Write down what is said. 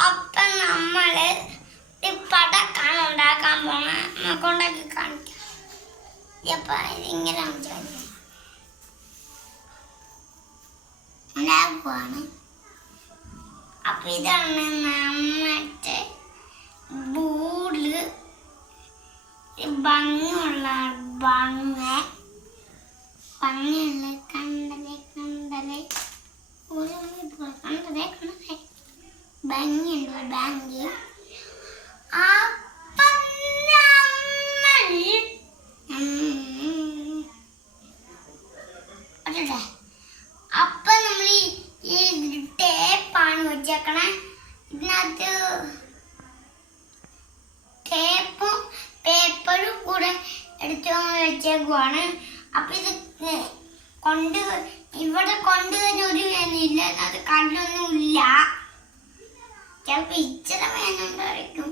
അപ്പൊ നമ്മൾ ഈ പടക്കാണ് ഉണ്ടാക്കാൻ പോണ. നമുക്ക് കാണിക്കാം. അപ്പൊ ഇങ്ങനെ ഉണ്ടാക്കുവാണ് അപ്പൊ ഇതാണ് നമ്മത്തെ ബൂൾ. ഭംഗിയുള്ള ഭംഗി. ഭംഗിയുള്ള കണ്ടലേ കണ്ടലേ ഉരുളി പോലെ കണ്ടലേ കണ്ടലേ ഭംഗിയുണ്ട് ബാങ്ക് അപ്പം നമ്മൾ ഈ ടേപ്പാണ് വെച്ചേക്കണേ. ഇതിനകത്ത് ടേപ്പും പേപ്പറും കൂടെ എടുത്തു വെച്ചേക്കുവാണ്. അപ്പൊ ഇത് കൊണ്ട് ഇവിടെ കൊണ്ടുവരുന്ന ഒരു വേനയില്ല ചിലപ്പോ ഇച്ചിരി വേണം